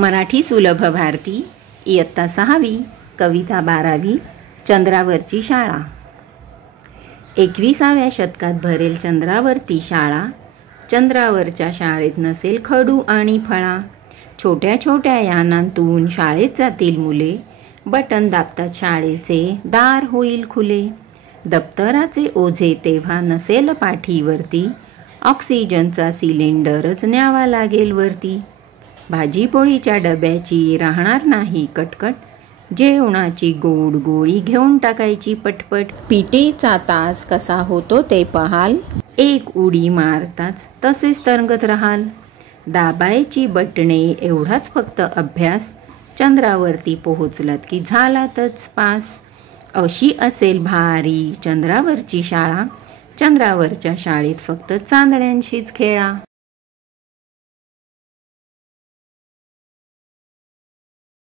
मराठी सुलभ भारती इयत्ता 6वी कविता 12वी चंद्रावरची शाळा। 21व्या शतकात भरेल चंद्रावरती शाळा, चंद्रावरच्या शाळेत नसेल खडू आणि फळा। छोट्या छोट्या यानांतून शाळेत जातील मुले, बटन दाबतात शाळेचे दार होईल खुले। दप्तराचे ओझे तेव्हा नसेल पाठीवरती, ऑक्सिजनचा सिलेंडरच न्यावा लागेल वरती। भाजीपोळीच्या डब्याची राहणार नाही कटकट, जेवणाची गोड गोळी घेऊन टाकायची पटपट। पीटीचा तास कसा होतो ते पहाल, एक उडी मारताच तसेच तरंगत राहाल। दाबायची बटणे एवढाच फक्त अभ्यास, चंद्रावरती पोहोचलात की झालातच पास। अशी असेल भारी चंद्रावरची शाळा, चंद्रावरच्या शाळेत फक्त चांदण्यांशीच खेळा।